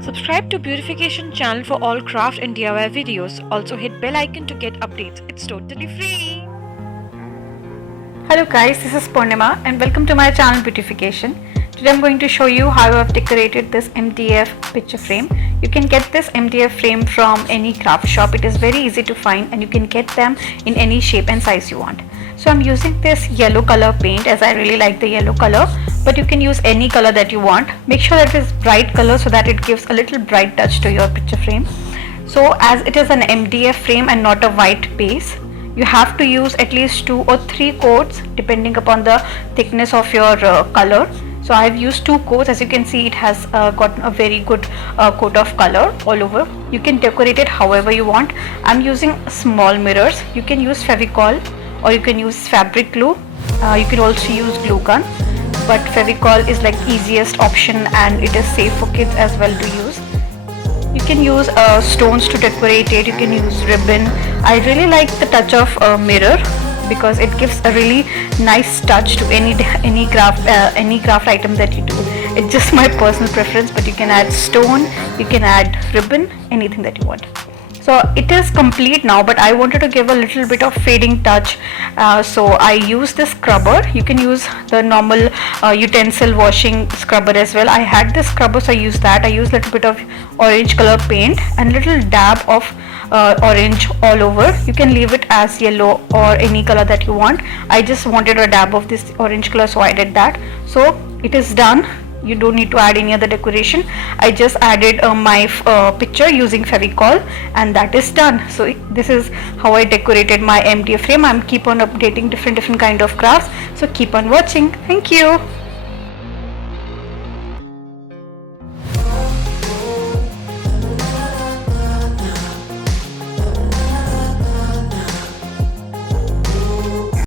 Subscribe to Beautification channel for all craft and DIY videos. Also hit bell icon to get updates. It's totally free. Hello guys, this is Purnima and welcome to my channel Beautification. Today I'm going to show you how I've decorated this MDF picture frame. You can get this MDF frame from any craft shop. It is very easy to find and you can get them in any shape and size you want. So I'm using this yellow color paint as I really like the yellow color, but you can use any color that you want. Make sure that it is bright color so that it gives a little bright touch to your picture frame. So as it is an MDF frame and not a white base, you have to use at least 2 or 3 coats depending upon the thickness of your color. So I've used 2 coats. As you can see, it has gotten a very good coat of color all over. You can decorate it however you want. I'm using small mirrors. You can use Fevicol or you can use fabric glue. You can also use glue gun, but Fevicol is like easiest option and it is safe for kids as well to use. You can use stones to decorate it. You can use ribbon. I really like the touch of a mirror because it gives a really nice touch to any craft item that you do. It's just my personal preference, but you can add stone, you can add ribbon, anything that you want. So it is complete now, but I wanted to give a little bit of fading touch, so I use this scrubber. You can use the normal utensil washing scrubber as well. I had this scrubber, so I used that. I used a little bit of orange color paint and little dab of orange all over. You can leave it as yellow or any color that you want. I just wanted a dab of this orange color, so I did that. So it is done. You don't need to add any other decoration. I just added my picture using Fevicol and that is done. So this is how I decorated my MDF frame. I'm keep on updating different kind of crafts, so keep on watching. Thank you.